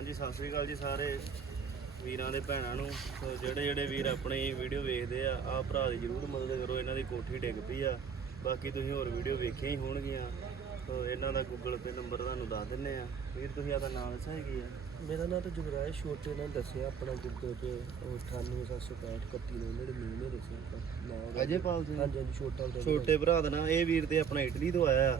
ਹਾਂਜੀ ਸਤਿ ਸ੍ਰੀ ਅਕਾਲ ਜੀ ਸਾਰੇ ਵੀਰਾਂ ਦੇ ਭੈਣਾਂ ਨੂੰ। ਸੋ ਜਿਹੜੇ ਜਿਹੜੇ ਵੀਰ ਆਪਣੀ ਵੀਡੀਓ ਵੇਖਦੇ ਆ ਆਹ ਭਰਾ ਦੀ ਜਰੂਰ ਮਦਦ ਕਰੋ ਇਹਨਾਂ ਦੀ ਕੋਠੀ ਡਿੱਗ ਪਈ ਆ। ਬਾਕੀ ਤੁਸੀਂ ਹੋਰ ਵੀਡੀਓ ਵੇਖੀਆਂ ਹੀ ਹੋਣਗੀਆਂ। ਸੋ ਇਹਨਾਂ ਦਾ ਗੂਗਲ ਪੇ ਨੰਬਰ ਤੁਹਾਨੂੰ ਦੱਸ ਦਿੰਨੇ ਆ। ਵੀਰ ਤੁਸੀਂ ਆਦਾ ਨਾਮ ਦੱਸਿਆ ਕੀ ਆ? ਮੇਰਾ ਨਾਮ ਤਾਂ ਜੁਗਰਾਜ ਛੋਟੇ ਨੇ ਦੱਸਿਆ ਆਪਣਾ ਗੂਗਲ ਤੇ ਉਹ 98765 ਨੇ ਨੇ ਦੱਸਿਆ ਨਾਮ ਅਜੇਪਾਲ ਸਿੰਘ ਹਾਂਜੀ ਹਾਂਜੀ ਛੋਟਾ ਦਾ ਛੋਟੇ ਭਰਾ ਦਾ ਨਾਂ ਇਹ ਵੀਰ ਤੇ ਆਪਣਾ ਇਟਲੀ ਤੋਂ ਆਇਆ। ਆ।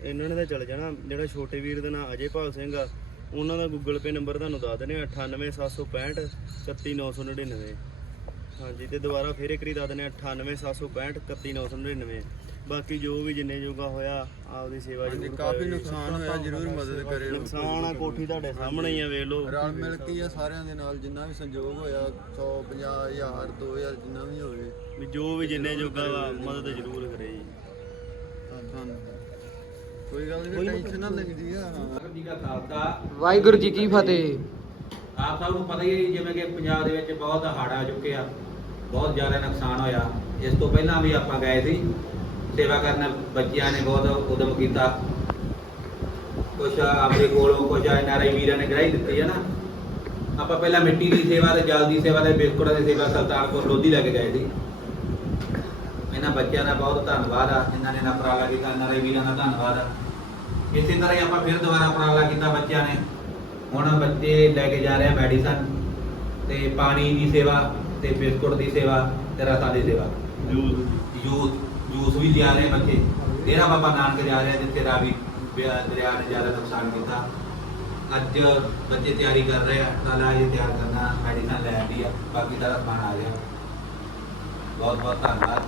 ਇਹਨਾਂ ਨੇ ਤਾਂ ਚਲ ਜਾਣਾ ਜਿਹੜਾ ਛੋਟੇ ਵੀਰ ਦਾ ਨਾਮ ਅਜੇਪਾਲ ਸਿੰਘ ਆ। ਉਹਨਾਂ ਦਾ ਗੂਗਲ ਪੇ ਨੰਬਰ ਤੁਹਾਨੂੰ ਦੱਸ ਦਿੰਨੇ ਆ 98765 31999 ਹਾਂਜੀ ਤੇ ਦੁਬਾਰਾ ਫੇਰ ਇੱਕ ਵਾਰੀ ਦੱਸ ਦਿੰਨੇ ਆ 98765 31999 ਬਾਕੀ ਜੋ ਵੀ ਜਿੰਨੇ ਜੋਗਾ ਹੋਇਆ ਆਪਦੀ ਸੇਵਾ ਜ਼ਰੂਰ ਕਾਫੀ। ਨੁਕਸਾਨ ਹੋਇਆ ਜਰੂਰ ਮਦਦ ਕਰਿਓ। ਨੁਕਸਾਨ ਆ ਕੋਠੀ ਤੁਹਾਡੇ ਸਾਹਮਣੇ ਹੀ ਆ ਵੇਖ ਲਓ। ਰਲ ਮਿਲ ਕੇ ਆ ਸਾਰਿਆਂ ਦੇ ਨਾਲ ਜਿੰਨਾ ਵੀ ਸੰਯੋਗ ਹੋਇਆ 100 50 1000 2000 ਜਿੰਨਾ ਵੀ ਹੋਵੇ। ਵੀ ਜੋ ਵੀ ਜਿੰਨੇ ਜੋਗਾ ਵਾ ਮਦਦ ਜ਼ਰੂਰ ਕਰੇ ਜੀ। ਧੰਨਵਾਦ। ਕੋਈ ਗੱਲ ਨਹੀਂ ਟੈਨਸ਼ਨ ਨਾ ਲੈਂਦੀ ਆ। ਵਾਹਿਗੁਰੂ ਜੀ ਕਾ ਖਾਲਸਾ। ਵਾਹਿਗੁਰੂ ਜੀ ਕੀ ਫਤਿਹ। ਆਪ ਸਭ ਨੂੰ ਪਤਾ ਹੀ ਹੈ ਜਿਵੇਂ ਕਿ ਪੰਜਾਬ ਦੇ ਵਿੱਚ ਬਹੁਤ ਹੜ੍ਹ ਆ ਚੁੱਕੇ ਆ ਬਹੁਤ ਜ਼ਿਆਦਾ ਨੁਕਸਾਨ ਹੋਇਆ। ਇਸ ਤੋਂ ਪਹਿਲਾਂ ਵੀ ਆਪਾਂ ਗਏ ਸੀ। ਸੇਵਾ ਕਰਨ ਬੱਚਿਆਂ ਨੇ ਬਹੁਤ ਉਦਮ ਕੀਤਾ। ਕੁਛ ਆਪਣੇ ਕੋਲੋਂ ਕੁਝ ਐਨਆਰਆਈ ਵੀਰਾਂ ਨੇ ਗ੍ਰਾਹੀ ਦਿੱਤੀ ਹੈ ਨਾ। ਆਪਾਂ ਪਹਿਲਾਂ ਮਿੱਟੀ ਦੀ ਸੇਵਾ ਤੇ ਜਲ ਦੀ ਸੇਵਾ ਤੇ ਬਿਸਕੁਟਾਂ ਦੀ ਸੇਵਾ ਸੁਲਤਾਨਪੁਰ ਲੋਧੀ ਲੈ ਕੇ ਗਏ ਸੀ। ਇਹਨਾਂ ਬੱਚਿਆਂ ਦਾ ਬਹੁਤ ਧੰਨਵਾਦ ਆ। ਇਹਨਾਂ ਨੇ ਨਾ ਉਪਰਾਲਾ ਕੀਤਾ ਐਨਆਰਆਈ ਵੀਰਾਂ ਦਾ ਧੰਨਵਾਦ ਆ। ਇਸੇ ਤਰ੍ਹਾਂ ਹੀ ਆਪਾਂ ਫਿਰ ਦੁਬਾਰਾ ਉਪਰਾਲਾ ਕੀਤਾ ਬੱਚਿਆਂ ਨੇ। ਹੁਣ ਬੱਚੇ ਲੈ ਕੇ ਜਾ ਰਹੇ ਆ ਮੈਡੀਸਨ ਤੇ ਪਾਣੀ ਦੀ ਸੇਵਾ ਤੇ ਬਿਸਕੁਟ ਦੀ ਸੇਵਾ ਤੇ ਰਸਾਂ ਦੀ ਸੇਵਾ। ਯੂਥ ਜੂਸ ਵੀ ਲਿਆ ਰਹੇ ਬੱਚੇ। ਡੇਰਾ ਬਾਬਾ ਨਾਨਕ ਜਾ ਰਹੇ ਜਿੱਥੇ ਰਾਵੀ ਦਰਿਆ ਨੇ ਜ਼ਿਆਦਾ ਨੁਕਸਾਨ ਕੀਤਾ। ਅੱਜ ਬੱਚੇ ਤਿਆਰੀ ਕਰ ਰਹੇ ਆ ਤਾਂ ਇਹ ਤਿਆਰ ਕਰਨਾ ਮੈਡੀਸਨ ਲੈ ਆਂਦੀ ਆ ਬਾਕੀ ਦਾ ਸਮਾਨ ਆ ਗਿਆ। ਬਹੁਤ ਬਹੁਤ ਧੰਨਵਾਦ।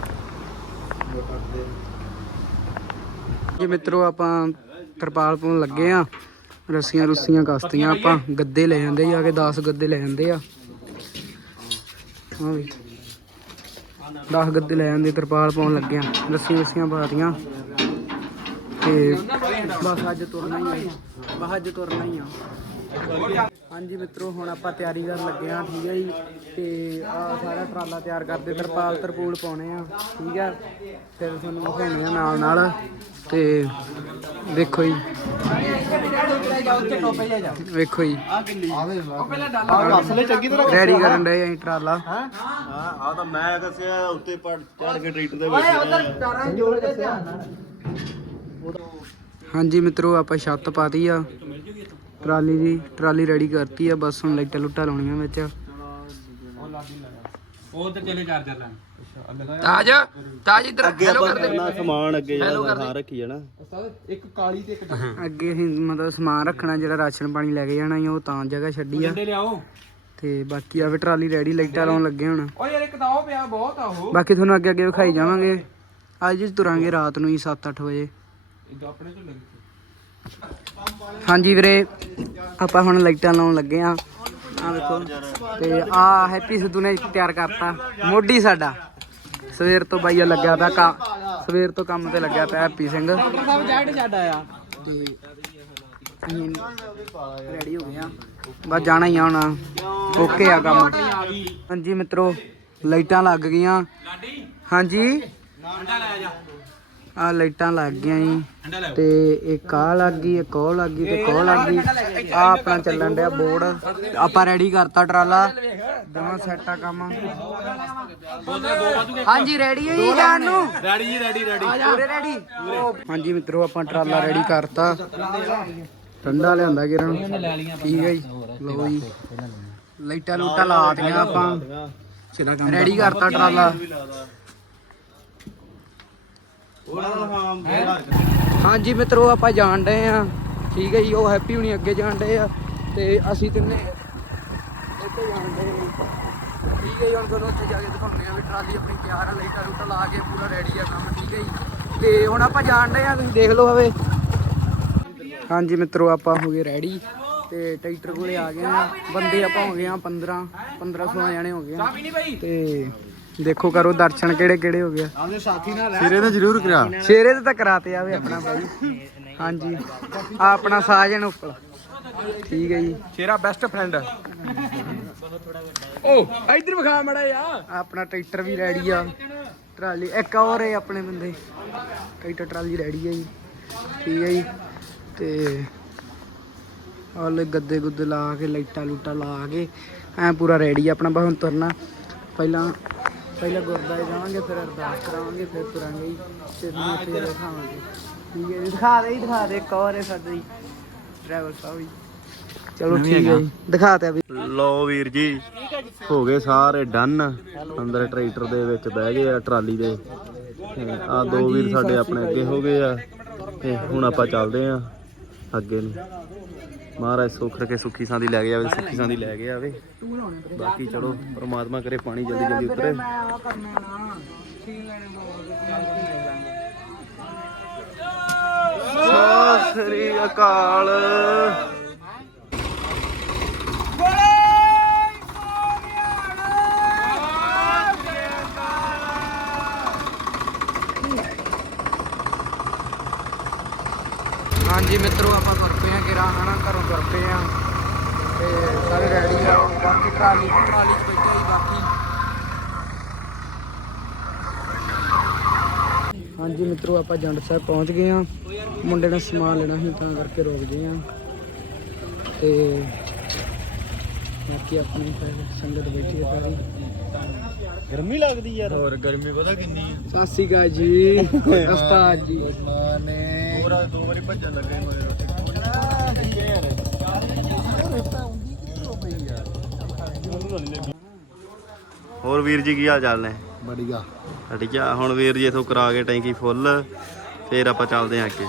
ਜੀ ਮਿੱਤਰੋ ਆਪਾਂ ਤਰਪਾਲ ਪਾਉਣ ਲੱਗੇ ਆ। ਰੱਸੀਆਂ ਰੁੱਸੀਆਂ ਕਸਤੀਆਂ ਆਪਾਂ। ਗੱਦੇ ਲੈ ਜਾਂਦੇ ਜਾ ਕੇ 10 ਗੱਦੇ ਲੈ ਜਾਂਦੇ ਆ। ਹਾਂ ਵੀ। 10 ਗੱਦੇ ਲੈ ਜਾਂਦੇ ਤਰਪਾਲ ਪਾਉਣ ਲੱਗੇ ਆ। ਰੱਸੀਆਂ ਰੁੱਸੀਆਂ ਪਾਤੀਆਂ। ਤੇ ਬਸ ਅੱਜ ਤੁਰਨਾ ਹੀ ਆ। ਬਸ ਅੱਜ ਤੁਰਨਾ ਹੀ ਆ। ਹਾਂਜੀ ਮਿੱਤਰੋ ਹੁਣ ਆਪਾਂ ਤਿਆਰੀ ਕਰਨ ਲੱਗੇ ਆ ਠੀਕ ਹੈ ਜੀ। ਤੇ ਆ ਸਾਰਾ ਟਰਾਲਾ ਤਿਆਰ ਕਰਦੇ ਤਰਪਾਲ ਤਰਪੂਲ ਪਾਉਣੇ ਆ ਠੀਕ ਹੈ। ਫਿਰ ਤੁਹਾਨੂੰ ਵਿਖਾਉਣੇ ਆ ਨਾਲ ਨਾਲ। ਤੇ ਦੇਖੋ ਜੀ। ਵੇਖੋ ਜੀ। ਅਸਲੇ ਚੰਗੀ ਤਰ੍ਹਾਂ ਰੈਡੀ ਕਰਨ ਡਏ ਆਂ ਟਰਾਲਾ। ਹਾਂ? ਆ ਤਾਂ ਮੈਂ ਦੱਸਿਆ ਉੱਤੇ ਪੜ ਚੜ ਕੇ ਟਰੈਕਟਰ ਦੇ ਵਿੱਚ ਹਾਂਜੀ ਮਿੱਤਰੋ ਆਪਾਂ ਛੱਤ ਪਾਤੀ ਆ। ਟਰਾਲੀ ਦੀ ਟਰਾਲੀ ਰੈਡੀ ਕਰਤੀ ਆ। ਬਸ ਹੁਣ ਲਾਈਟਾਂ ਲੁੱਟਾਂ ਲਾਉਣੀਆਂ ਵਿੱਚ। ਉਹ ਤੇ ਚਲੇ ਚਾਰਜਰ ਲੈਣ। ਤਾਜ ਤਾਜ ਇਧਰ ਅੱਗੇ ਆਪਾਂ ਕਰਨਾ ਸਮਾਨ ਅੱਗੇ ਜਿਹੜਾ ਹਾਂ ਰੱਖੀ ਜਾਣਾ। ਅੱਗੇ ਅਸੀਂ ਮਤਲਬ ਸਮਾਨ ਰੱਖਣਾ ਜਿਹੜਾ ਰਾਸ਼ਨ ਪਾਣੀ ਲੈ ਕੇ ਜਾਣਾ ਸੀ, ਉਹ ਤਾਂ ਜਗ੍ਹਾ ਛੱਡੀ ਆ। ਲਿਆਓ। ਤੇ ਬਾਕੀ ਆ ਵੀ ਟਰਾਲੀ ਰੈਡੀ ਲਾਈਟਾਂ ਲਾਉਣ ਲੱਗੇ ਹੁਣ। ਓ ਯਾਰ ਇੱਕ ਤਾਂ ਉਹ ਪਿਆ ਬਹੁਤ ਆ ਉਹ। ਬਾਕੀ ਤੁਹਾਨੂੰ ਅੱਗੇ ਅੱਗੇ ਵਿਖਾਈ ਜਾਵਾਂਗੇ। ਅੱਜ ਤੁਰਾਂਗੇ ਰਾਤ ਨੂੰ ਹੀ 7-8 ਵਜੇ। ਤੋਂ ਹਾਂਜੀ ਵੀਰੇ ਆਪਾਂ ਹੁਣ ਲਾਈਟਾਂ ਲਾਉਣ ਲੱਗੇ ਆ ਆ ਵੇਖੋ ਤੇ ਆ ਹੈਪੀ ਸਿੱਧੂ ਨੇ ਤਿਆਰ ਕਰਤਾ ਮੋਢੀ ਸਾਡਾ। ਸਵੇਰ ਤੋਂ ਬਾਈਆ ਲੱਗਿਆ ਪਿਆ ਕਾ ਸਵੇਰ ਤੋਂ ਕੰਮ ਤੇ ਲੱਗਿਆ ਪਿਆ ਹੈਪੀ ਸਿੰਘ। ਸਾਹਿਬ ਜੈਕਟ ਛੱਡ ਆਇਆ। ਤੇ ਅਸੀਂ ਰੈਡੀ ਹੋ ਗਏ ਆ ਬਸ ਜਾਣਾ ਹੀ ਆ ਹੁਣ। ਓਕੇ ਆ ਕੰਮ। ਹਾਂਜੀ ਮਿੱਤਰੋ ਲਾਈਟਾਂ ਲੱਗ ਗਈਆਂ। ਹਾਂਜੀ? ਅੰਡਾ ਲੈ ਜਾ। ਆ ਲਾਈਟਾਂ ਲੱਗ ਗਈਆਂ ਜੀ। ਤੇ ਇੱਕ ਆ ਲੱਗ ਗਈ ਇੱਕ ਉਹ ਲੱਗ ਗਈ ਤੇ ਇੱਕ ਉਹ ਲੱਗ ਗਈ। ਆ ਆਪਣਾ ਚੱਲਣ ਡਿਆ ਬੋਰਡ। ਆਪਾਂ ਰੈਡੀ ਕਰਤਾ ਟਰਾਲਾ। ਦਵਾਂ ਸੈੱਟ ਕੰਮ। ਹਾਂਜੀ ਰੈਡੀ ਹੈ ਜੀ ਜਾਣ ਨੂੰ। ਰੈਡੀ ਜੀ ਰੈਡੀ ਰੈਡੀ ਪੂਰੇ ਰੈਡੀ ਹਾਂਜੀ ਮਿੱਤਰੋ ਆਪਾਂ ਟਰਾਲਾ ਰੈਡੀ ਕਰਤਾ। ਠੰਡਾ ਲਿਆਂਦਾ ਕਿਰਨ ਠੀਕ ਹੈ ਜੀ। ਲਓ ਜੀ। ਲਾਈਟਾਂ ਲੂਟਾਂ ਲਾਤੀਆਂ ਆਪਾਂ। ਰੈਡੀ ਕਰਤਾ ਟਰਾਲਾ। ਹਾਂਜੀ ਮਿੱਤਰੋ, ਆਪਾਂ ਜਾਣ ਡਏ ਆ। ਠੀਕ ਹੈ ਜੀ, ਉਹ ਹੈਪੀ ਹੁਣੀ ਅੱਗੇ ਜਾਣ ਡਏ ਆ। ਤੇ ਅਸੀਂ ਤਿੰਨੇ ਇੱਥੇ ਜਾਣ ਡਏ ਆ। ਠੀਕ ਹੈ ਜੀ, ਹੁਣ ਤੁਹਾਨੂੰ ਉੱਥੇ ਜਾ ਕੇ ਦਿਖਾਉਂਦੇ ਆ ਵੀ ਟਰਾਲੀ ਆਪਣੀ ਤਿਆਰ ਆ ਲਾਈਟਾਂ ਲੂਟਾਂ ਲਾ ਕੇ ਪੂਰਾ ਰੈਡੀ ਆ ਕੰਮ, ਠੀਕ ਹੈ ਜੀ। ਤੇ ਹੁਣ ਆਪਾਂ ਜਾਣ ਡਏ ਆ, ਤੁਸੀਂ ਦੇਖ ਲਓ ਹਵੇ। ਹਾਂਜੀ ਮਿੱਤਰੋ, ਆਪਾਂ ਹੋ ਗਏ ਰੈਡੀ ਤੇ ਟਰੈਕਟਰ ਕੋਲੇ ਆ ਗਏ ਆ। ਬੰਦੇ ਆਪਾਂ ਹੋ ਗਏ ਆ 15 1500 ਜਾਣੇ ਹੋ ਗਏ ਆ। ਤੇ ਦੇਖੋ ਕਰੋ ਦਰਸ਼ਨ ਕਿਹੜੇ ਕਿਹੜੇ ਹੋ ਗਏ ਆ। ਸਿਰੇ ਤੇ ਜ਼ਰੂਰ ਕਰਾ। ਸ਼ੇਰੇ ਤੇ ਤਾਂ ਕਰਾਤੇ ਆਵੇ ਆਪਣਾ ਬਾਈ। ਹਾਂਜੀ। ਆ ਆਪਣਾ ਸਾਜਨ ਉੱਪਰ। ਠੀਕ ਹੈ ਜੀ। ਸ਼ੇਰਾ ਬੈਸਟ ਫਰੈਂਡ ਓ ਇਧਰ ਵਿਖਾ ਮੜਾ ਯਾ ਆਪਣਾ ਟਰੈਕਟਰ ਵੀ ਰੈਡੀ ਆ। ਟਰਾਲੀ ਇੱਕ ਹੋਰ ਹੈ ਆਪਣੇ ਬੰਦੇ। ਟਰੈਕਟਰ ਟਰਾਲੀ ਰੈਡੀ ਹੈ ਜੀ। ਠੀਕ ਹੈ ਜੀ। ਤੇ ਆਲੇ ਗੱਦੇ ਗੁੱਦੇ ਲਾ ਕੇ ਲਾਈਟਾਂ ਲੂਟਾਂ ਲਾ ਕੇ ਐ ਪੂਰਾ ਰੈਡੀ ਆਪਣਾ ਬਸ ਹੁਣ ਤੁਰਨਾ ਪਹਿਲਾਂ ਪਹਿਲਾਂ ਗੁਰਦੁਆਰੇ ਜਾਵਾਂਗੇ ਫਿਰ ਅਰਦਾਸ ਕਰਾਵਾਂਗੇ ਫਿਰ ਤੁਰਾਂਗੇ ਜੀ ਤੇ ਉੱਥੇ ਜਾ ਕੇ ਦਿਖਾਵਾਂਗੇ। ਠੀਕ ਹੈ ਜੀ ਦਿਖਾ ਦੇ ਜੀ ਦਿਖਾ ਦੇ ਇੱਕ ਹੋਰ ਹੈ ਸਾਡੇ ਡਰਾਈਵਰ ਸਾਹਿਬ ਜੀ। ਚਲੋ ਠੀਕ ਹੈ ਜੀ ਦਿਖਾ ਤੇ ਅਭੀ ਲਓ ਵੀਰ ਜੀ ਹੋ ਗਏ ਸਾਰੇ ਡਨ ਅੰਦਰ ਟਰੈਕਟਰ ਦੇ ਵਿੱਚ ਬਹਿ ਗਏ ਆ ਟਰਾਲੀ ਦੇ। ਆ ਦੋ ਵੀਰ ਸਾਡੇ ਆਪਣੇ ਅੱਗੇ ਹੋ ਗਏ ਆ। ਤੇ ਹੁਣ ਆਪਾਂ ਚੱਲਦੇ ਆ ਅੱਗੇ ਨੂੰ। ਮਹਾਰਾਜ ਸੁੱਖ ਰਕੇ ਸੁੱਖੀ ਸਾਂ ਦੀ ਲੈ ਕੇ ਆਵੇ ਸੁੱਖੀ ਸਾਂ ਦੀ ਲੈ ਕੇ ਆਵੇ। ਬਾਕੀ ਚਲੋ ਪ੍ਰਮਾਤਮਾ ਕਰੇ ਪਾਣੀ ਜਲਦੀ ਜਲਦੀ ਉਤਰੇ। ਸ੍ਰੀ ਅਕਾਲ। ਹਾਂਜੀ ਮਿੱਤਰੋ ਆਪਾਂ ਪਏ ਆ ਕਿਰਾ ਹਨਾ ਘਰੋਂ ਤੁਰ ਪਏ ਆ ਤੇ ਸਾਰੇ ਰੈਡੀ ਆ ਬਾਕੀ ਟਰਾਲੀ ਟਰਾਲੀ ਚ ਬੈਠੇ ਹੀ ਬਾਕੀ। ਹਾਂਜੀ ਮਿੱਤਰੋ ਆਪਾਂ ਜੰਡ ਸਾਹਿਬ ਪਹੁੰਚ ਗਏ ਆ ਮੁੰਡੇ ਨੇ ਸਮਾਨ ਲੈਣਾ ਸੀ ਤਾਂ ਕਰਕੇ ਰੁਕ ਗਏ ਆ ਤੇ ਬਾਕੀ ਆਪਣੀ ਫਿਰ ਸੰਗਤ ਬੈਠੀ ਹੈ ਸਾਰੀ। ਗਰਮੀ ਲੱਗਦੀ ਯਾਰ। ਹੋਰ ਗਰਮੀ ਪਤਾ ਕਿੰਨੀ ਹੈ ਸਤਿ ਸ਼੍ਰੀ ਅਕਾਲ ਜੀ। ਉਸਤਾਦ ਜੀ। ਨੇ ਪੂਰਾ ਦੋ ਵਾਰੀ ਭੱਜਣ ਲੱਗੇ ਮਗਰ। ਹੋਰ ਵੀਰ ਜੀ ਕੀ ਹਾਲ ਚਾਲ ਨੇ? ਬੜੀਆ ਠੀਕ ਆ ਹੁਣ ਵੀਰ ਜੀ ਇਥੋਂ ਕਰਾ ਕੇ ਟੈਂਕੀ ਫੁੱਲ ਫੇਰ ਆਪਾਂ ਚੱਲਦੇ ਆਂ ਅੱਗੇ।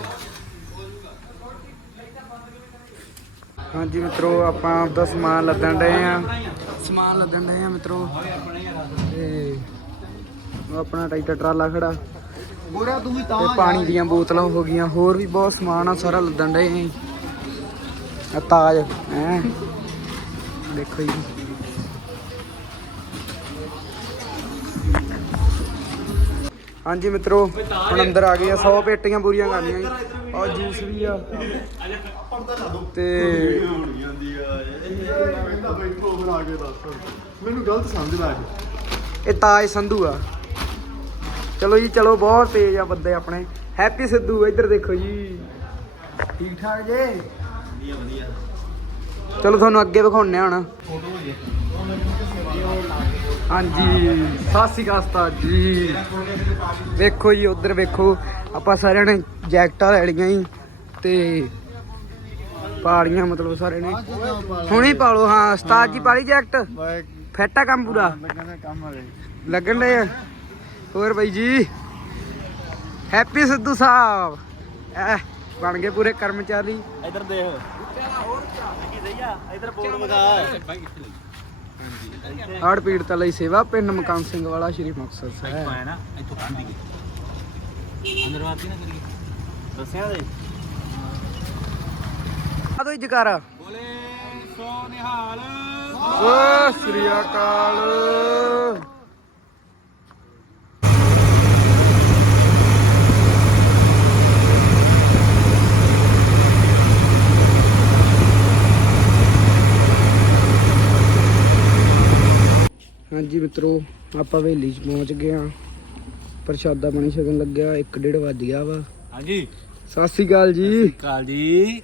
ਹਾਂਜੀ ਮਿੱਤਰੋ ਆਪਾਂ ਆਪਦਾ ਸਮਾਨ ਲੱਦਣ ਡਏ ਆ। ਸਮਾਨ ਲੱਦਣ ਡਏ ਆ ਮਿੱਤਰੋ। ਤੇ ਉਹ ਆਪਣਾ ਟਰੈਕਟਰ ਟਰਾਲਾ ਖੜਾ। ਗੋਰਾ ਤੂੰ ਵੀ ਤੇ ਪਾਣੀ ਦੀਆਂ ਬੋਤਲਾਂ ਹੋ ਗਈਆਂ। ਹੋਰ ਵੀ ਬਹੁਤ ਸਮਾਨ ਆ ਸਾਰਾ ਲੱਦਣ ਆ। ਆ ਤਾਜ ਹੈ। ਦੇਖੋ ਜੀ। ਹਾਂਜੀ ਮਿੱਤਰੋ, ਹੁਣ ਅੰਦਰ ਆ ਗਏ ਆ 100 ਪੇਟੀਆਂ ਪੂਰੀਆਂ ਕਰਨੀਆਂ ਜੀ। ਔਰ ਜੂਸ ਵੀ ਆ। ਤੇ ਮੈਨੂੰ ਗਲਤ ਸਮਝ ਲੱਗ ਇਹ ਤਾਜ ਸੰਧੂ ਆ। ਚਲੋ ਜੀ, ਚਲੋ, ਬਹੁਤ ਤੇਜ਼ ਆ ਬੰਦੇ ਆਪਣੇ। ਹੈਪੀ ਸਿੱਧੂ, ਇੱਧਰ ਦੇਖੋ ਜੀ। ਠੀਕ ਠਾਕ ਜੇ? ਵਧੀਆ ਵਧੀਆ ਚਲੋ ਤੁਹਾਨੂੰ ਅੱਗੇ ਵਿਖਾਉਣੇ ਆ ਹੁਣ। ਹਾਂਜੀ, ਸਤਿ ਸ਼੍ਰੀ ਅਕਾਲ ਉਸਤਾਦ ਜੀ। ਵੇਖੋ ਜੀ, ਉਧਰ ਵੇਖੋ, ਆਪਾਂ ਸਾਰਿਆਂ ਨੇ ਜੈਕਟਾਂ ਲੈ ਲਈਆਂ ਜੀ ਤੇ ਪਾਲੀਆਂ ਮਤਲਬ ਸਾਰੇ ਨੇ। ਹੁਣੇ ਪਾ ਲਓ, ਹਾਂ, ਉਸਤਾਦ ਜੀ ਪਾਲੀ ਜੈਕਟ? ਬਾਈ ਆ ਕੰਮ ਪੂਰਾ? ਲੱਗਣ ਦੇ ਹੋਰ ਬਾਈ ਜੀ? ਹੈਪੀ ਸਿੱਧੂ ਸਾਹਿਬ। ਐ, ਬਣ ਗਏ ਪੂਰੇ ਕਰਮਚਾਰੀ। ਇੱਧਰ ਦੇਖ। ਇੱਧਰ ਬੋਰਡ ਮਗਾ। ਹੜ ਪੀੜਤਾਂ ਲਈ ਸੇਵਾ ਪਿੰਡ ਮਕਾਨ ਸਿੰਘ ਵਾਲਾ ਸ਼੍ਰੀ ਮੁਕਤਸਰ ਸਾਹਿਬ। ਆਇਆ ਨਾ ਇੱਥੋਂ ਖਾਂਦੀ ਗਈ ਅੰਦਰ ਵਾਤੀ ਨਾ ਕਰੀ ਦੱਸਿਆ ਦੇ। ਆ ਦੋ ਜਕਾਰਾ। ਬੋਲੇ ਸੋ ਨਿਹਾਲ। ਸਤਿ ਸ੍ਰੀ ਅਕਾਲ। ਹਾਂਜੀ ਮਿੱਤਰੋ ਆਪਾਂ ਹਵੇਲੀ 'ਚ ਪਹੁੰਚ ਗਏ ਆ ਪ੍ਰਸ਼ਾਦਾ ਪਾਣੀ ਛਕਣ ਲੱਗਿਆ 1:30 ਵੱਜ ਗਿਆ ਵਾ। ਹਾਂਜੀ। ਸਤਿ ਸ੍ਰੀ ਅਕਾਲ ਜੀ। ਕਾਲ ਜੀ।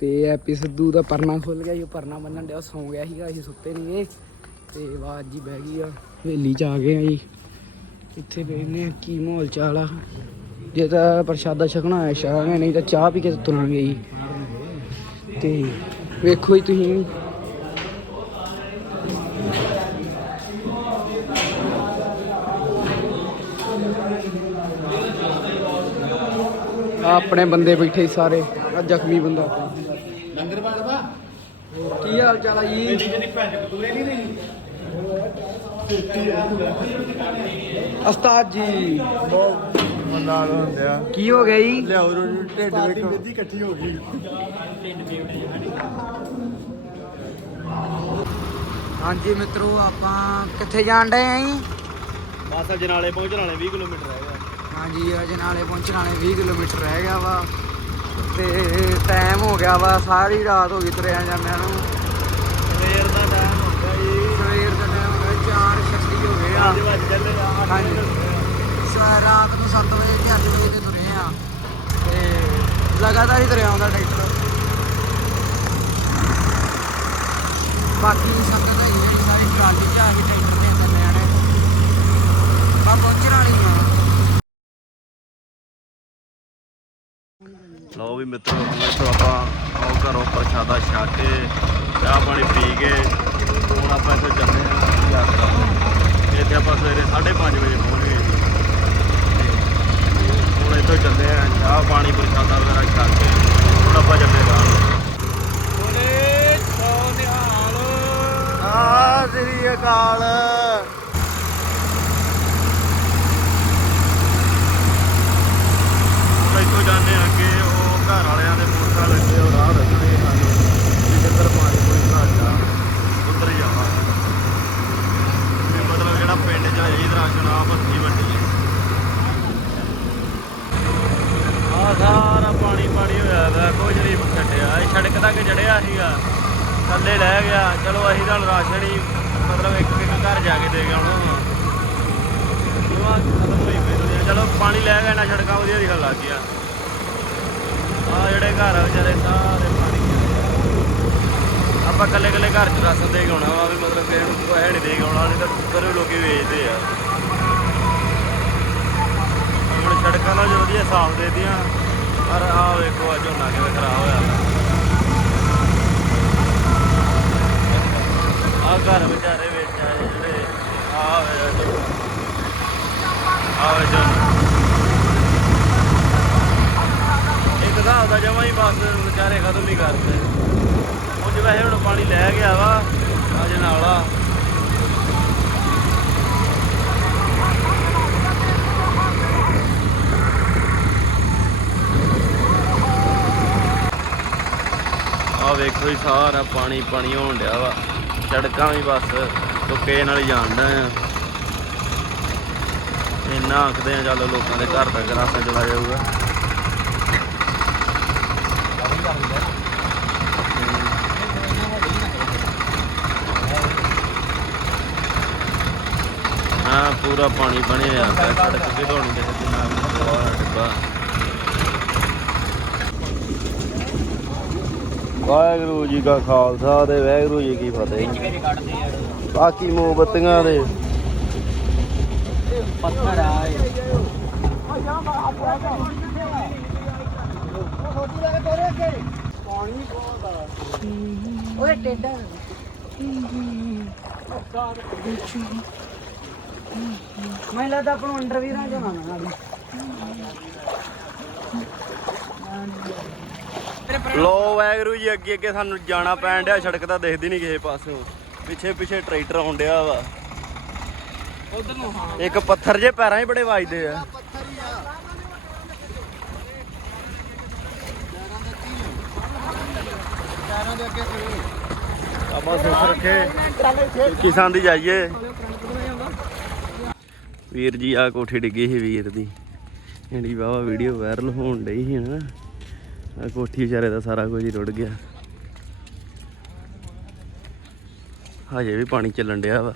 ਤੇ ਐਪੀ ਸਿੱਧੂ ਦਾ ਪਰਨਾ ਖੁੱਲ ਗਿਆ ਜੀ ਉਹ ਪਰਨਾ ਬੰਨਣ ਡਿਆ ਸੌਂ ਗਿਆ ਸੀਗਾ ਅਸੀਂ ਸੁੱਤੇ ਨਹੀਂ ਤੇ ਆਵਾਜ਼ ਜੀ ਬਹਿ ਗਈ ਆ ਹਵੇਲੀ ਚ ਆ ਗਏ ਆ ਜੀ। ਇੱਥੇ ਬੈਠਨੇ ਆ ਕੀ ਮਾਹੌਲ ਚਾਲ ਆ? ਜੇ ਤਾਂ ਪ੍ਰਸ਼ਾਦਾ ਛਕਣਾ ਹੈ ਛਕਾਂਗੇ ਨਹੀਂ ਤਾਂ ਚਾਹ ਪੀ ਕੇ ਤੁਰਾਂਗੇ ਜੀ। ਤੇ ਵੇਖੋ ਜੀ ਤੁਸੀਂ ਆਹ ਆਪਣੇ ਬੰਦੇ ਬੈਠੇ ਸੀ ਸਾਰੇ ਆ ਜ਼ਖਮੀ ਬੰਦਾ। ਲੰਗਰ ਬਾੜਦਾ ਕੀ ਹਾਲ ਚਾਲ ਆ ਜੀ? ਉਸਤਾਦ ਜੀ। ਨਾਲ ਹੁੰਦੇ ਆ ਕੀ ਹੋ ਗਿਆ ਜੀ? ਲਿਆਓ ਰੋਟੀ ਢਿੱਡ ਵੇਖੋ ਮਿੱਦੀ ਇਕੱਠੀ ਹੋ ਗਈ ਹਾਂਜੀ ਮਿੱਤਰੋ, ਆਪਾਂ ਕਿੱਥੇ ਜਾਣ ਡਏ ਆਂ ਜੀ? ਬਸ ਜਨਾਲੇ ਪਹੁੰਚਣ ਵਾਲੇ 20 ਕਿਲੋਮੀਟਰ ਰਹਿ ਹਾਂਜੀ ਅਜੇ ਨਾਲੇ ਪਹੁੰਚਣ ਵਾਲੇ 20 ਕਿਲੋਮੀਟਰ ਰਹਿ ਗਿਆ ਵਾ ਤੇ ਟਾਈਮ ਹੋ ਗਿਆ ਵਾ ਸਾਰੀ ਰਾਤ ਹੋ ਗਈ ਤੁਰਿਆ ਜਾਂਦਿਆਂ ਨੂੰ। ਸਵੇਰ ਦਾ ਟਾਈਮ ਹੋ ਗਿਆ ਜੀ। ਸਵੇਰ ਦਾ ਟਾਈਮ ਹੋ ਗਿਆ 4:36 ਹੋ ਗਏ ਆ। 5 ਵਜੇ ਚੱਲੇ ਆ ਹਾਂਜੀ। ਰਾਤ ਨੂੰ 7 ਵਜੇ ਤੇ 8 ਵਜੇ ਤੇ ਤੁਰੇ ਆ। ਤੇ ਲਗਾਤਾਰ ਹੀ ਤੁਰਿਆ ਆਉਂਦਾ ਟਰੈਕਟਰ। ਬਾਕੀ ਸੰਗਤ ਹੈਗੀ ਜਿਹੜੀ ਸਾਰੀ ਟਰਾਲੀ 'ਚ ਆ ਕੇ ਟਰੈਕਟਰ ਦੇ ਥੱਲੇ ਆਣੇ ਬਾ ਪਹੁੰਚਣ ਵਾਲੀ ਆ ਲਓ ਵੀ ਮਿੱਤਰੋ ਇੱਥੋਂ ਆਪਾਂ ਉਹ ਘਰੋਂ ਪ੍ਰਸ਼ਾਦਾ ਛਕ ਕੇ ਚਾਹ ਪਾਣੀ ਪੀ ਕੇ ਹੁਣ ਆਪਾਂ ਇੱਥੇ ਚੱਲੇ ਹਾਂ ਯਾਤਰਾ ਇੱਥੇ ਆਪਾਂ ਸਵੇਰੇ 5:30 ਵਜੇ ਪਹੁੰਚ ਗਏ ਤੇ ਹੁਣ ਇੱਥੋਂ ਚੱਲੇ ਹਾਂ ਚਾਹ ਪਾਣੀ ਪ੍ਰਸ਼ਾਦਾ ਵਗੈਰਾ ਛਕ ਕੇ ਹੁਣ ਆਪਾਂ ਚੱਲੇ ਗਾ ਬੋਲੇ ਸੋ ਨਿਹਾਲ। ਆ ਸ੍ਰੀ ਅਕਾਲ। ਇੱਥੋਂ ਜਾਂਦੇ ਹਾਂ ਅੱਗੇ। ਘਰ ਵਾਲਿਆਂ ਦੇ ਮੋਟਰਸਾਈਕਲ ਲੱਗੇ ਉਹ ਰਾਹ ਰੱਖਣੇ ਹਨ ਵੀ ਜਿੱਧਰ ਪਾਣੀ ਕੋਈ ਭਰਾ ਉੱਧਰ ਹੀ ਜਾਵਾਂਗੇ ਮਤਲਬ ਜਿਹੜਾ ਪਿੰਡ ਚ ਹੈ ਇਹ ਰਾਸ਼ਨ ਆ ਵੱਡੀ ਹੈ ਆ ਸਾਰਾ ਪਾਣੀ ਪਾਣੀ ਹੋਇਆ ਵਾ ਕੁਝ ਨਹੀਂ ਛੱਡਿਆ। ਇਹ ਸੜਕ ਤੱਕ ਚੜਿਆ ਸੀਗਾ। ਥੱਲੇ ਲੈ ਗਿਆ। ਚਲੋ ਅਸੀਂ ਤਾਂ ਰਾਸ਼ਨ ਹੀ, ਮਤਲਬ ਇੱਕ ਇੱਕ ਘਰ ਜਾ ਕੇ ਦੇ ਗਿਆ ਆਉਣਾ ਵਾ। ਚਲੋ ਪਾਣੀ ਲੈ ਗਏ ਨਾ ਸੜਕਾਂ ਵਧੀਆ ਦੀ ਗੱਲ ਲੱਗ ਗਿਆ ਆ ਜਿਹੜੇ ਘਰ ਆ ਵਿਚਾਰੇ, ਸਾਰੇ ਪਾਣੀ ਆਪਾਂ ਕੱਲੇ ਕੱਲੇ ਘਰ ਚ ਰਾਸ਼ਨ ਦੇ ਕੇ ਆਉਣਾ ਵਾ ਵੀ ਮਤਲਬ ਕਿਸੇ ਨੂੰ ਪੈਸੇ ਨਹੀਂ ਦੇ ਕੇ ਆਉਣਾ, ਨਹੀਂ ਤਾਂ ਉੱਧਰ ਵੀ ਲੋਕੀ ਵੇਚਦੇ ਆ। ਹੁਣ ਸੜਕਾਂ ਨਾਲ ਜੋ ਵਧੀਆ ਸਾਫ਼ ਦੇ ਦੀਆਂ ਪਰ ਆ ਵੇਖੋ ਆ ਝੋਨਾ ਕਿਵੇਂ ਖਰਾਬ ਹੋਇਆ। ਆ ਘਰ ਵਿਚਾਰੇ ਵਿੱਚ ਆਏ ਜਿਹੜੇ ਆ ਵੇ ਆ ਵੇ ਝੋਨਾ ਇੱਕ ਜਮਾ ਹੀ ਬਸ ਵਿਚਾਰੇ ਖਤਮ ਹੀ ਕਰਦੇ। ਉਹ ਵੈਸੇ ਹੁਣ ਪਾਣੀ ਲੈ ਗਿਆ ਵਾ ਅਜ ਨਾਲਾ ਆ। ਵੇਖੋ ਹੀ ਸਾਰਾ ਪਾਣੀ ਪਾਣੀ ਹੋਣ ਡਿਆ ਵਾ। ਸੜਕਾਂ ਵੀ ਬਸ ਟੁੱਕੇ ਨਾਲ ਹੀ ਜਾਣਦਾ ਆ। ਇੰਨਾ ਆਖਦੇ ਆ, ਚੱਲ ਲੋਕਾਂ ਦੇ ਘਰ ਤੱਕ ਰਾਸਤਾ ਚਲਾ ਜਾਊਗਾ ਹਾਂ ਪੂਰਾ ਪਾਣੀ ਬਣਿਆ ਪਿਆ ਸੜਕ ਤੇ ਧੋਣੀ ਦੇ ਬੜਾ ਡੱਬਾ ਵਾਹਿਗੁਰੂ ਜੀ ਕਾ ਖਾਲਸਾ ਤੇ ਵਾਹਿਗੁਰੂ ਜੀ ਕੀ ਫਤਿਹ। ਬਾਕੀ ਮੋਮਬੱਤੀਆਂ ਦੇ। ਪੱਥਰ ਆਏ ਓਏ ਟੇਡਾ। ਲੱਗਦਾ ਆਪਾਂ ਅੰਡਰਵੀਰਾਂ ਚ ਨਾ ਨਾ ਲੋ। ਵਾਹਿਗੁਰੂ ਜੀ ਅੱਗੇ ਅੱਗੇ ਸਾਨੂੰ ਜਾਣਾ ਪੈਣ ਡਿਆ ਸੜਕ ਤਾਂ ਦਿਖਦੀ ਨਹੀਂ ਕਿਸੇ ਪਾਸੋਂ ਪਿੱਛੇ ਪਿੱਛੇ ਟਰੈਕਟਰ ਆਉਣ ਡਿਆ ਵਾ। ਉਧਰ ਨੂੰ ਹਾਂ। ਇੱਕ ਪੱਥਰ ਜੇ ਪੈਰਾਂ 'ਚ ਬੜੇ ਵੱਜਦੇ ਆ। ਪੈਰਾਂ ਦੇ ਅੱਗੇ ਕਰੋ ਆਪਾਂ ਸੁੱਖ ਰੱਖੇ ਕਿਸਾਨ ਦੀ ਜਾਈਏ। ਵੀਰ ਜੀ ਆ ਕੋਠੀ ਡਿੱਗੀ ਸੀ ਵੀਰ ਦੀ। ਜਿਹੜੀ ਵਾਵਾ ਵੀਡੀਓ ਵਾਇਰਲ ਹੋਣ ਡਈ ਸੀ ਨਾ। ਆ ਕੋਠੀ ਵਿਚਾਰੇ ਦਾ ਸਾਰਾ ਕੁਝ ਹੀ ਰੁੜ ਗਿਆ। ਹਜੇ ਵੀ ਪਾਣੀ ਚੱਲਣ ਡਿਆ ਵਾ।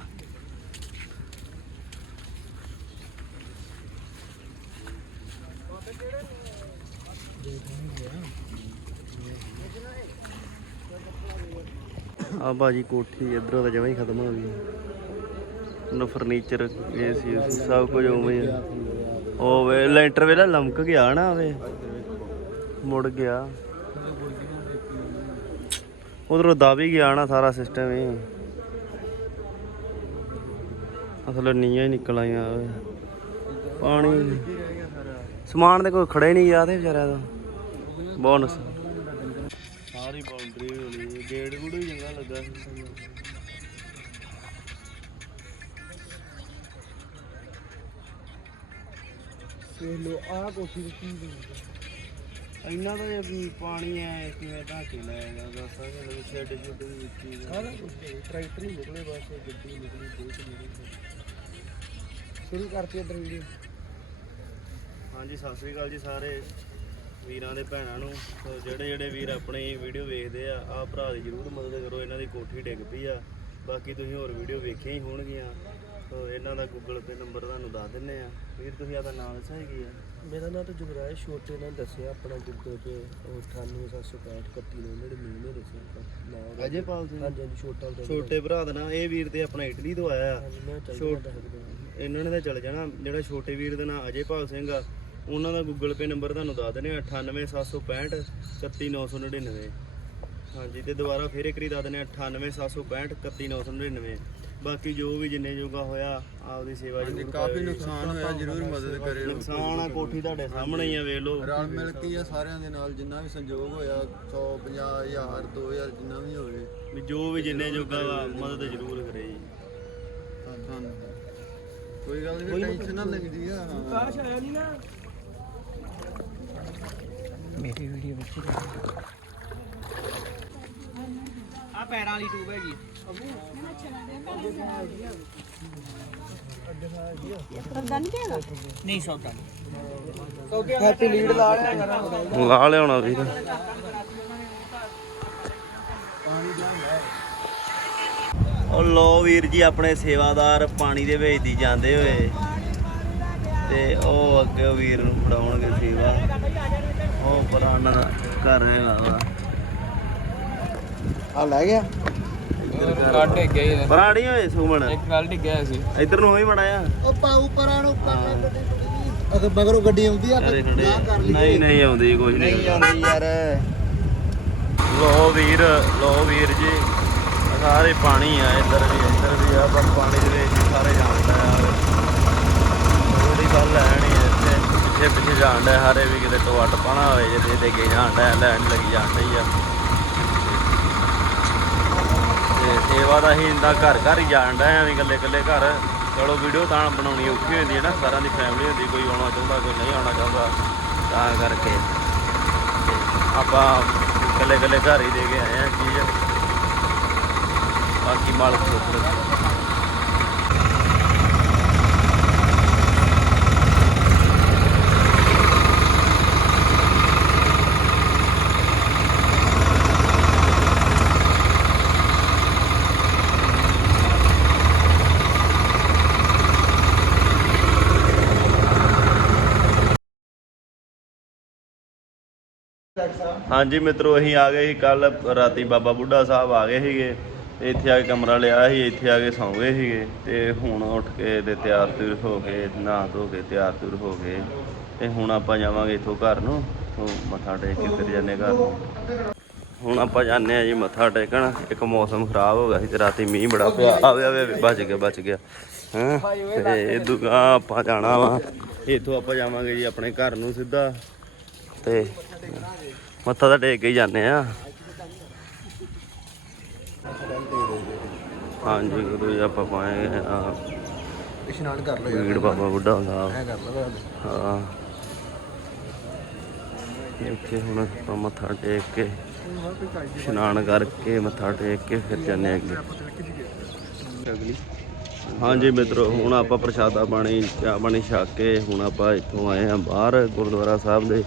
ਆ ਬਾਜੀ ਕੋਠੀ ਇਧਰੋਂ ਤਾਂ ਜਮਾਂ ਹੀ ਖਤਮ ਹੋ ਗਈ। ਨਾ ਫਰਨੀਚਰ ਏਸੀ ਸਭ ਕੁਝ ਉਵੇਂ ਹੀ। ਆ ਉਹ ਵੇ, ਲੈਂਟਰ ਵੇਲਾ ਲਮਕ ਗਿਆ ਨਾ ਵੇ। ਮੁੜ ਗਿਆ। ਉਧਰੋਂ ਦਬ ਗਿਆ ਨਾ ਸਾਰਾ ਸਿਸਟਮ ਹੀ ਅਸਲ ਨੀਆਂ ਹੀ ਨਿਕਲ ਆਈਆਂ ਪਾਣੀ। ਸਮਾਨ ਦੇ ਕੋਈ ਖੜੇ ਨਹੀਂ ਗਿਆ ਤੇ ਵਿਚਾਰਿਆਂ ਦਾ। ਬਹੁਤ ਸਾਰੀ ਬਾਉਂਡਰੀ ਹੋਣੀ, ਗੇਟ ਗੂੜ ਵੀ ਚੰਗਾ ਲੱਗਾ ਸੀ ਸਾਨੂੰ। ਵੇਖ ਲੋ ਆ ਕੋਠੀ ਦੀ ਕੀ ਇੰਨਾ ਤਾਂ ਜੇ ਪਾਣੀ ਐ ਕਿਵੇਂ ਢਾਕੇ ਲਾਏਗਾ ਦੱਸਾਂਗੇ ਲੋਕ ਛੱਡ ਛੁੱਟ ਵੀ ਵਿੱਚੀ ਸਾਰਾ ਕੁਝ ਟਰੈਕਟਰ ਹੀ ਨਿਕਲੇ ਬਸ ਗੱਡੀ ਨਿਕਲੀ ਬਹੁਤ ਨਿਕਲੀ। ਸ਼ੁਰੂ ਕਰਤੀ ਇਧਰ ਵੀਡੀਓ। ਹਾਂਜੀ ਸਤਿ ਸ੍ਰੀ ਅਕਾਲ ਜੀ ਸਾਰੇ ਵੀਰਾਂ ਦੇ ਭੈਣਾਂ ਨੂੰ। ਜਿਹੜੇ ਜਿਹੜੇ ਵੀਰ ਆਪਣੀ ਵੀਡੀਓ ਵੇਖਦੇ ਆ ਆਹ ਭਰਾ ਦੀ ਜਰੂਰ ਮਦਦ ਕਰੋ ਇਹਨਾਂ ਦੀ ਕੋਠੀ ਡਿੱਗ ਪਈ ਆ। ਬਾਕੀ ਤੁਸੀਂ ਹੋਰ ਵੀਡੀਓ ਵੇਖੀਆਂ ਹੀ ਹੋਣਗੀਆਂ। ਸੋ ਇਹਨਾਂ ਦਾ ਗੂਗਲ ਪੇ ਨੰਬਰ ਤੁਹਾਨੂੰ ਦੱਸ ਦਿੰਨੇ ਆ। ਵੀਰ ਤੁਸੀਂ ਆਦਾ ਨਾਮ ਦੱਸਿਆ ਕੀ ਆ? ਮੇਰਾ ਨਾਮ ਤਾਂ ਜੁਗਰਾਜ ਛੋਟੇ ਨੇ ਦੱਸਿਆ ਆਪਣਾ ਗੂਗਲ 98765 ਨੇ ਦੱਸਿਆ ਨਾਮ ਅਜੇਪਾਲ ਸਿੰਘ ਹਾਂਜੀ ਹਾਂਜੀ ਛੋਟਾ ਬ੍ਰਦਰ ਛੋਟੇ ਭਰਾ ਦਾ ਨਾਂ ਇਹ ਵੀਰ ਤੇ ਆਪਣਾ ਇਟਲੀ ਤੋਂ ਆਇਆ। ਆ ਹਾਂਜੀ ਮੈਂ ਚੱਲ ਛੋਟ- ਜਾਂਦਾ ਹੈ ਇਹਨਾਂ ਨੇ ਤਾਂ ਚੱਲ ਜਾਣਾ। ਜਿਹੜਾ ਛੋਟੇ ਵੀਰ ਦਾ ਨਾਂ ਅਜੇਪਾਲ ਸਿੰਘ ਆ ਉਹਨਾਂ ਦਾ ਗੂਗਲ ਪੇ ਨੰਬਰ ਤੁਹਾਨੂੰ ਦੱਸ ਦਿੰਨੇ ਆ 98765 31999 ਹਾਂਜੀ ਤੇ ਦੁਬਾਰਾ ਫੇਰ ਇੱਕ ਵਾਰੀ ਦੱਸ ਦਿੰਨੇ ਆ 98765 31999 ਬਾਕੀ ਜੋ ਵੀ ਜਿੰਨੇ ਜੋਗਾ ਹੋਇਆ ਆਪਦੀ ਸੇਵਾ ਹਾਂਜੀ ਜ਼ਰੂਰ ਕਾਫੀ ਕਰਿਓ। ਜੀ। ਨੁਕਸਾਨ ਹੋਇਆ ਜ਼ਰੂਰ ਮਦਦ ਕਰਿਓ। ਨੁਕਸਾਨ ਆ ਕੋਠੀ ਤੁਹਾਡੇ ਸਾਹਮਣੇ ਹੀ ਆ ਵੇਖ ਲਓ। ਰਲ ਮਿਲ ਕੇ ਹੀ ਆ ਸਾਰਿਆਂ ਦੇ ਨਾਲ ਜਿੰਨਾ ਵੀ ਸੰਯੋਗ ਹੋਇਆ 100 50 1000 2000 ਜਿੰਨਾ ਵੀ ਹੋਵੇ। ਵੀ ਜੋ ਵੀ ਜਿੰਨੇ ਜੋਗਾ ਵਾ ਮਦਦ ਜ਼ਰੂਰ ਕਰੇ ਜੀ। ਧੰਨਵਾਦ ਕੋਈ ਗੱਲ ਨਹੀਂ ਟੈਨਸ਼ਨ ਨਾ ਲੈਂਦੀ ਆ। ਕਾਸ਼ ਆਇਆ ਨਹੀਂ ਨਾ। ਮੇਰੀ ਵੀਡੀਓ ਵਿੱਚ ਆ ਪੈਰਾਂ ਵਾਲੀ ਟੂਬ ਹੈਗੀ ਨਹੀਂ ਸੌਦਾ ਹੈਪੀ ਲੀਡ ਲਾ ਲਿਆ ਕਰਾਂ ਲਾ ਲਿਆਉਣਾ ਵੀਰ ਉਹ ਲੋ ਵੀਰ ਜੀ ਆਪਣੇ ਸੇਵਾਦਾਰ ਪਾਣੀ ਦੇ ਵਿੱਚ ਦੀ ਜਾਂਦੇ ਹੋਏ। ਤੇ ਉਹ ਅੱਗੇ ਵੀਰ ਨੂੰ ਫੜਾਉਣਗੇ ਸੇਵਾ। ਉਹ ਪੁਰਾਣਾ ਘਰ ਹੈਗਾ ਵਾ। ਆ ਲੈ ਗਿਆ। ਕੱਢ ਹੋਏ ਸੁਮਨ। ਇੱਕ ਗੱਲ ਡਿੱਗਿਆ ਸੀ। ਇੱਧਰ ਨੂੰ ਹੋਈ ਮੜਾ ਆ ਉਹ ਪਾਉ ਪਰਾਂ ਨੂੰ ਕਰ ਅਗਰ ਮਗਰੋਂ ਗੱਡੀ ਆਉਂਦੀ ਆ ਅਰੇ ਖੜੇ। ਨਹੀਂ ਨਹੀਂ ਆਉਂਦੀ ਕੁਝ ਨਹੀਂ ਨਹੀਂ ਆਉਂਦੀ। ਯਾਰ। ਲੋ ਵੀਰ ਲੋ ਵੀਰ ਜੀ। ਸਾਰੇ ਪਾਣੀ ਆ ਇੱਧਰ ਵੀ ਇੱਧਰ ਵੀ ਆ ਬਸ ਪਾਣੀ ਦੇ ਵਿੱਚ ਸਾਰੇ ਜਾਂਦਾ ਆ। ਥੋੜੀ ਗੱਲ ਹੈ ਨਹੀਂ ਇੱਥੇ। ਪਿੱਛੇ ਪਿੱਛੇ ਜਾਂਦਾ ਹਾਰੇ ਵੀ ਕਿਤੇ ਟੋਆ ਟਪਾਣਾ ਹੋਵੇ ਜੇ ਦੇ ਦੇ ਕੇ ਜਾਂਦਾ ਲੈਣ ਲੱਗੀ ਜਾਂਦੀ ਆ। ਤੇ ਸੇਵਾ ਦਾ ਹੀ ਇੰਦਾ ਘਰ ਘਰ ਹੀ ਜਾਂਦਾ ਆ ਵੀ ਇਕੱਲੇ ਇਕੱਲੇ ਘਰ। ਚਲੋ ਵੀਡੀਓ ਤਾਂ ਬਣਾਉਣੀ ਔਖੀ ਹੁੰਦੀ ਹੈ ਨਾ, ਸਾਰਿਆਂ ਦੀ ਫੈਮਿਲੀ ਹੁੰਦੀ, ਕੋਈ ਆਉਣਾ ਚਾਹੁੰਦਾ, ਕੋਈ ਨਹੀਂ ਆਉਣਾ ਚਾਹੁੰਦਾ, ਤਾਂ ਕਰਕੇ। ਆਪਾਂ ਇਕੱਲੇ ਇਕੱਲੇ ਘਰ ਹੀ ਦੇ ਕੇ ਆਏ ਆ ਚੀਜ਼ ਬਾਕੀ ਮਾਲਕ ਸੁੱਖ ਹਾਂਜੀ ਮਿੱਤਰੋ, ਅਸੀਂ ਆ ਗਏ ਸੀ ਕੱਲ ਰਾਤੀ ਬਾਬਾ ਬੁੱਢਾ ਸਾਹਿਬ ਆ ਗਏ ਸੀਗੇ। ਤੇ ਇੱਥੇ ਆ ਕੇ ਕਮਰਾ ਲਿਆ ਸੀ, ਇੱਥੇ ਆ ਕੇ ਸੌਂ ਗਏ ਸੀਗੇ ਤੇ ਹੁਣ ਉੱਠ ਕੇ ਤੇ ਤਿਆਰ ਤਿਉਰ ਹੋ ਕੇ ਨਹਾ ਧੋ ਕੇ ਤਿਆਰ ਤਿਉਰ ਹੋ ਗਏ ਤੇ ਹੁਣ ਆਪਾਂ ਜਾਵਾਂਗੇ ਇੱਥੋਂ ਘਰ ਨੂੰ ਤੋਂ ਮੱਥਾ ਟੇਕ ਕੇ ਫਿਰ ਜਾਂਦੇ ਘਰ ਨੂੰ। ਹੁਣ ਆਪਾਂ ਜਾਂਦੇ ਆ ਜੀ ਮੱਥਾ ਟੇਕਣ, ਇੱਕ ਮੌਸਮ ਖਰਾਬ ਹੋ ਗਿਆ ਸੀ ਤੇ ਰਾਤੀ ਮੀਂਹ ਬੜਾ ਪਿਆ। ਆਵੇ ਆਵੇ ਬਚ ਗਿਆ ਬਚ ਗਿਆ, ਹਾਂ? ਤੇ ਦੁਗਾ ਆਪਾਂ ਜਾਣਾ ਵਾ। ਇੱਥੋਂ ਆਪਾਂ ਜਾਵਾਂਗੇ ਜੀ ਆਪਣੇ ਘਰ ਨੂੰ ਸਿੱਧਾ ਤੇ ਮੱਥਾ ਤਾਂ ਟੇਕ ਕੇ ਹੀ ਜਾਂਦੇ ਆ। ਹਾਂਜੀ ਗੁਰੂ ਜੀ ਆਪਾਂ ਪਾਏ ਆ। ਇਸ਼ਨਾਨ ਕਰ ਲਓ ਵੀੜ ਬਾਬਾ ਬੁੱਢਾ ਹੁੰਦਾ। ਐ ਕਰ ਲਓ ਹਾਂ। ਇੱਥੇ ਹੁਣ ਆਪਾਂ ਮੱਥਾ ਟੇਕ ਕੇ ਇਸ਼ਨਾਨ ਕਰਕੇ ਮੱਥਾ ਟੇਕ ਕੇ ਫਿਰ ਜਾਂਦੇ ਹਾਂ ਅੱਗੇ। ਹਾਂਜੀ ਮਿੱਤਰੋ, ਹੁਣ ਆਪਾਂ ਪ੍ਰਸ਼ਾਦਾ ਪਾਣੀ, ਚਾਹ ਪਾਣੀ ਛਕ ਕੇ ਹੁਣ ਆਪਾਂ ਇੱਥੋਂ ਆਏ ਹਾਂ ਬਾਹਰ ਗੁਰਦੁਆਰਾ ਸਾਹਿਬ ਦੇ।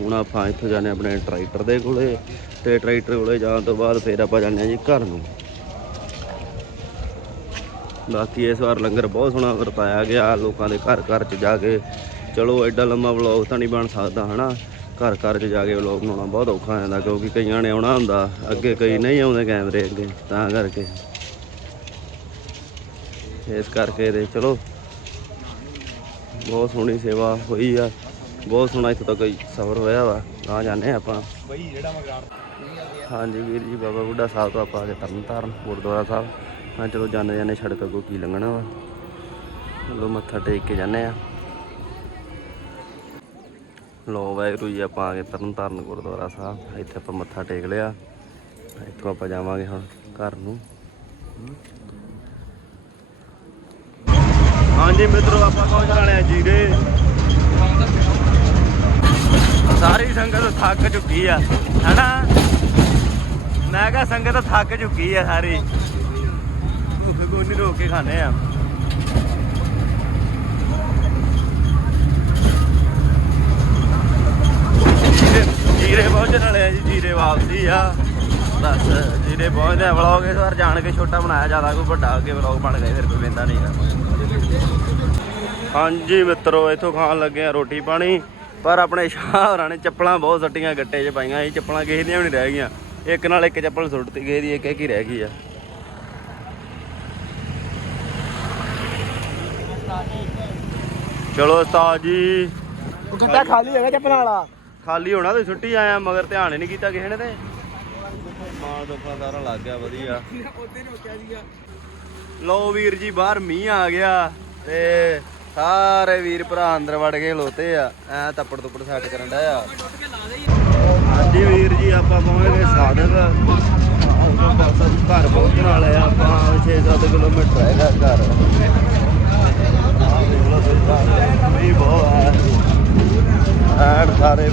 ਹੁਣ ਆਪਾਂ ਇੱਥੋਂ ਜਾਂਦੇ ਹਾਂ ਆਪਣੇ ਟਰੈਕਟਰ ਦੇ ਕੋਲੇ ਤੇ ਟਰੈਕਟਰ ਕੋਲੇ ਜਾਣ ਤੋਂ ਬਾਅਦ ਫਿਰ ਆਪਾਂ ਜਾਂਦੇ ਹਾਂ ਜੀ ਘਰ ਨੂੰ। ਬਾਕੀ ਇਸ ਵਾਰ ਲੰਗਰ ਬਹੁਤ ਸੋਹਣਾ ਵਰਤਾਇਆ ਗਿਆ, ਲੋਕਾਂ ਦੇ ਘਰ ਘਰ ਚ ਜਾ ਕੇ। ਚਲੋ ਐਡਾ ਲੰਮਾ ਵਲੌਗ ਤਾਂ ਨਹੀਂ ਬਣ ਸਕਦਾ, ਹਨਾ? ਘਰ ਘਰ ਚ ਜਾ ਕੇ ਵਲੌਗ ਬਣਾਉਣਾ ਬਹੁਤ ਔਖਾ ਹੋ ਜਾਂਦਾ, ਕਿਉਂਕਿ ਕਈਆਂ ਨੇ ਆਉਣਾ ਹੁੰਦਾ, ਅੱਗੇ ਕਈ ਨਹੀਂ ਆਉਂਦੇ ਕੈਮਰੇ ਅੱਗੇ, ਤਾਂ ਕਰਕੇ। ਇਸ ਕਰਕੇ ਤੇ ਚਲੋ। ਬਹੁਤ ਸੋਹਣੀ ਸੇਵਾ ਹੋਈ ਆ। ਬਹੁਤ ਸੋਹਣਾ ਇੱਥੋਂ ਤੱਕ ਸਫ਼ਰ ਹੋਇਆ ਵਾ। ਆ ਜਾਂਦੇ ਹਾਂ ਆਪਾਂ। ਹਾਂਜੀ ਵੀਰ ਜੀ, ਬਾਬਾ ਬੁੱਢਾ ਸਾਹਿਬ ਤੋਂ ਆਪਾਂ ਆ ਗਏ ਤਰਨਤਾਰਨ, ਗੁਰਦੁਆਰਾ ਸਾਹਿਬ। ਹਾਂ, ਚਲੋ ਜਾਂਦੇ ਜਾਂਦੇ ਸੜਕ ਅੱਗੋਂ ਕੀ ਲੰਘਣਾ ਵਾ। ਚਲੋ ਮੱਥਾ ਟੇਕ ਕੇ ਜਾਂਦੇ ਆ ਲੋ ਵਾਹਿਗੁਰੂ ਜੀ, ਆਪਾਂ ਆ ਗਏ ਤਰਨ ਤਾਰਨ ਗੁਰਦੁਆਰਾ ਸਾਹਿਬ। ਇੱਥੇ ਆਪਾਂ ਮੱਥਾ ਟੇਕ ਲਿਆ। ਇੱਥੋਂ ਆਪਾਂ ਜਾਵਾਂਗੇ ਹੁਣ ਘਰ ਨੂੰ। ਹਾਂਜੀ ਮਿੱਤਰੋ, ਆਪਾਂ ਪਹੁੰਚ ਵਾਲੇ ਆ ਜੀਰੇ। ਸਾਰੀ ਸੰਗਤ ਥੱਕ ਚੁੱਕੀ ਆ, ਹੈਨਾ? ਮੈਂ ਕਿਹਾ ਸੰਗਤ ਥੱਕ ਚੁੱਕੀ ਆ ਸਾਰੀ। ਭੁੱਖ ਕੋਈ ਰੋਕ ਕੇ ਖਾਣੇ ਆ। ਜੀਰੇ- ਜੀਰੇ ਪਹੁੰਚਣ ਵਾਲੇ ਆ ਜੀ, ਜੀਰੇ ਵਾਪਸੀ ਆ। ਬਸ, ਜੀਰੇ ਪਹੁੰਚਦੇ ਆ ਵਲੌਗ ਇਸ ਵਾਰ ਜਾਣ ਕੇ ਛੋਟਾ ਬਣਾਇਆ, ਜ਼ਿਆਦਾ ਕੋਈ ਵੱਡਾ ਅੱਗੇ ਵਲੌਗ ਬਣ ਗਏ ਫਿਰ ਕੋਈ ਵੇਂਦਾ ਨਹੀਂ ਹਾਂਜੀ ਮਿੱਤਰੋ ਇੱਥੋਂ ਖਾਣ ਲੱਗੇ ਆ ਰੋਟੀ ਪਾਣੀ ਪਰ ਆਪਣੇ ਸ਼ਾਹ ਹੋਰਾਂ ਨੇ ਚੱਪਲਾਂ ਬਹੁਤ ਸੱਟੀਆਂ ਗੱਟੇ 'ਚ ਪਾਈਆਂ ਇਹ ਚੱਪਲਾਂ ਕਿਸੇ ਦੀਆਂ ਵੀ ਨਹੀਂ ਰਹਿ ਗਈਆਂ। ਇੱਕ ਨਾਲ ਇੱਕ ਚੱਪਲ ਸੁੱਟਤੀ ਗਈ ਦੀ ਇੱਕ ਇੱਕ ਹੀ ਰਹਿ ਗਈ ਆ। ਚਲੋ ਉਸਤਾਦ ਜੀ। ਉਹ ਗੱਟਾ ਖਾਲੀ ਹੈਗਾ ਚੱਪਲਾਂ ਵਾਲਾ। ਖਾਲੀ ਹੋਣਾ ਤੇ ਛੁੱਟੀ ਆਇਆ ਮਗਰ ਧਿਆਨ ਹੀ ਨਹੀਂ ਕੀਤਾ ਕਿਸੇ ਨੇ ਤੇ। ਮਾਲ ਸਾਰਾ ਲੱਗ ਗਿਆ ਵਧੀਆ। ਲੋ ਵੀਰ ਜੀ, ਬਾਹਰ ਮੀਂਹ ਆ ਗਿਆ ਤੇ ਸਾਰੇ ਵੀਰ ਭਰਾ ਅੰਦਰ ਵੜ ਕੇ ਲੋਤੇ ਆ। ਐ ਤੱਪੜ ਤੁੱਪੜ ਸੈੱਟ ਕਰਨ ਡਿਆ ਆ। ਹਾਂਜੀ ਵੀਰ ਜੀ, ਆਪਾਂ ਪਹੁੰਚ ਗਏ ਸਾਧਕ। ਬਸ ਘਰ ਪਹੁੰਚਣ ਵਾਲੇ ਆ, ਆਪਾਂ 6-7 ਕਿਲੋਮੀਟਰ ਹੈਗਾ ਘਰ। ਆਹ ਮੀਂਹ ਬਹੁਤ ਆ। ਸਾਰੇ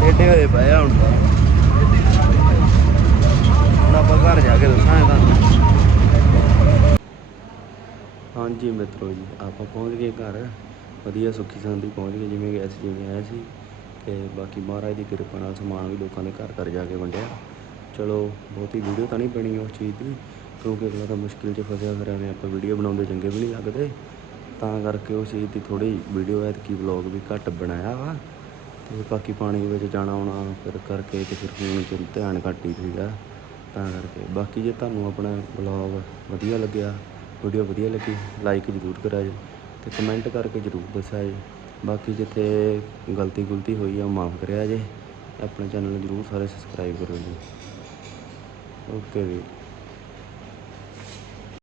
ਟੇਡੇ ਹੋਏ ਪਏ ਹੁਣ ਤਾਂ। ਆਪਾਂ ਘਰ ਜਾ ਕੇ ਦੱਸਾਂਗੇ ਤੁਹਾਨੂੰ। ਹਾਂਜੀ ਮਿੱਤਰੋ ਜੀ, ਆਪਾਂ ਪਹੁੰਚ ਗਏ ਘਰ। ਵਧੀਆ ਸੁੱਖੀ ਸੰਦੀ ਪਹੁੰਚ ਗਏ, ਜਿਵੇਂ ਗਿਆ ਸੀ ਜਿਵੇਂ ਆਏ ਸੀ। ਤੇ ਬਾਕੀ ਮਹਾਰਾਜ ਦੀ ਕਿਰਪਾ ਨਾਲ ਸਮਾਨ ਵੀ ਲੋਕਾਂ ਦੇ ਘਰ ਘਰ ਜਾ ਕੇ ਵੰਡਿਆ। ਚਲੋ, ਬਹੁਤੀ ਵੀਡੀਓ ਤਾਂ ਨਹੀਂ ਬਣੀ ਉਸ ਚੀਜ਼ ਦੀ, ਕਿਉਂਕਿ ਅਗਲਾ ਤਾਂ ਮੁਸ਼ਕਿਲ 'ਚ ਫਸਿਆ ਫਿਰ ਐਵੇਂ ਆਪਾਂ ਵੀਡੀਓ ਬਣਾਉਂਦੇ ਚੰਗੇ ਵੀ ਨਹੀਂ ਲੱਗਦੇ। ਤਾਂ ਕਰਕੇ ਉਸ ਚੀਜ਼ ਦੀ ਥੋੜੀ ਵੀਡੀਓ ਐਤਕੀ ਵਲੌਗ ਵੀ ਘੱਟ ਬਣਾਇਆ ਵਾ। ਤੇ ਬਾਕੀ ਪਾਣੀ ਦੇ ਵਿੱਚ ਜਾਣਾ ਆਉਣਾ ਫਿਰ ਕਰਕੇ ਤੇ ਫਿਰ ਫੋਨ 'ਚ ਧਿਆਨ ਘੱਟ ਹੀ ਸੀਗਾ। ਤਾਂ ਕਰਕੇ ਬਾਕੀ ਜੇ ਤੁਹਾਨੂੰ ਆਪਣਾ ਵਲੌਗ ਵਧੀਆ ਲੱਗਿਆ ਵੀਡੀਓ ਵਧੀਆ ਲੱਗੀ ਲਾਈਕ ਜ਼ਰੂਰ ਕਰਾ ਜੀ ਤੇ ਕਮੈਂਟ ਕਰਕੇ ਜ਼ਰੂਰ ਦੱਸਿਆ ਜੀ ਬਾਕੀ ਜਿੱਥੇ ਗਲਤੀ ਗੁਲਤੀ ਹੋਈ ਆ ਮਾਫ ਕਰਿਆ ਜੇ। ਆਪਣੇ ਚੈਨਲ ਨੂੰ ਜ਼ਰੂਰ ਸਾਰੇ ਸਬਸਕ੍ਰਾਈਬ ਕਰੋ ਜੀ। ਓਕੇ ਜੀ।